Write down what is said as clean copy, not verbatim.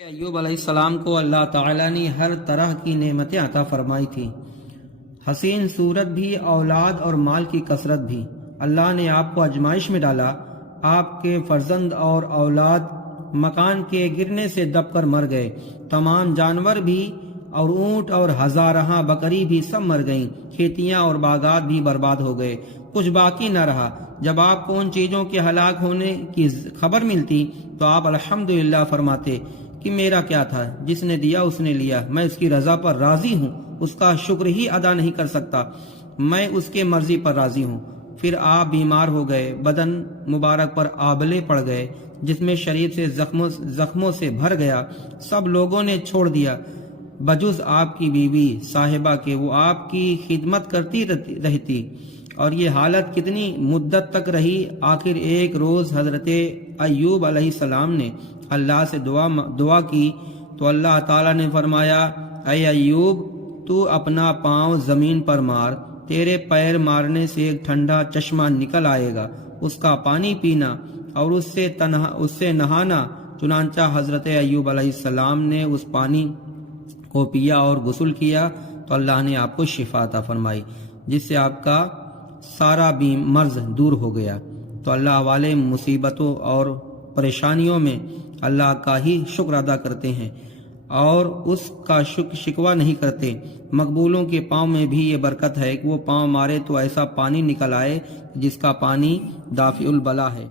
ایوب علیہ السلام کو اللہ تعالیٰ نے ہر طرح کی نعمتیں عطا فرمائی تھی، حسین صورت بھی، اولاد اور مال کی کثرت بھی۔ اللہ نے آپ کو آزمائش میں ڈالا، آپ کے فرزند اور اولاد مکان کے گرنے سے دب کر مر گئے، تمام جانور بھی اور اونٹ اور ہزارہا بکری بھی سب مر گئیں، کھیتیاں اور باغات بھی برباد ہو گئے، کچھ باقی نہ رہا۔ جب آپ کو ان چیزوں کے ہلاک ہونے کی خبر ملتی تو آپ الحمدللہ فرماتے کہ میرا کیا تھا، جس نے دیا اس نے لیا، میں اس کی رضا پر راضی ہوں، اس کا شکر ہی ادا نہیں کر سکتا، میں اس کے مرضی پر راضی ہوں۔ پھر آپ بیمار ہو گئے، بدن مبارک پر آبلے پڑ گئے، جس میں شریر سے زخموں سے بھر گیا، سب لوگوں نے چھوڑ دیا بجز آپ کی بیوی صاحبہ کے، وہ آپ کی خدمت کرتی رہتی۔ اور یہ حالت کتنی مدت تک رہی؟ آخر ایک روز حضرت ایوب علیہ السلام نے اللہ سے دعا کی تو اللہ تعالیٰ نے فرمایا، اے ایوب، تو اپنا پاؤں زمین پر مار، تیرے پیر مارنے سے ایک ٹھنڈا چشمہ نکل آئے گا، اس کا پانی پینا اور اس سے نہانا۔ چنانچہ حضرت ایوب علیہ السلام نے اس پانی کو پیا اور غسل کیا تو اللہ نے آپ کو شفا عطا فرمائی، جس سے آپ کا سارا مرض دور ہو گیا۔ تو اللہ والے مصیبتوں اور پریشانیوں میں اللہ کا ہی شکر ادا کرتے ہیں اور اس کا شکوہ نہیں کرتے۔ مقبولوں کے پاؤں میں بھی یہ برکت ہے کہ وہ پاؤں مارے تو ایسا پانی نکل آئے جس کا پانی دافع البلا ہے۔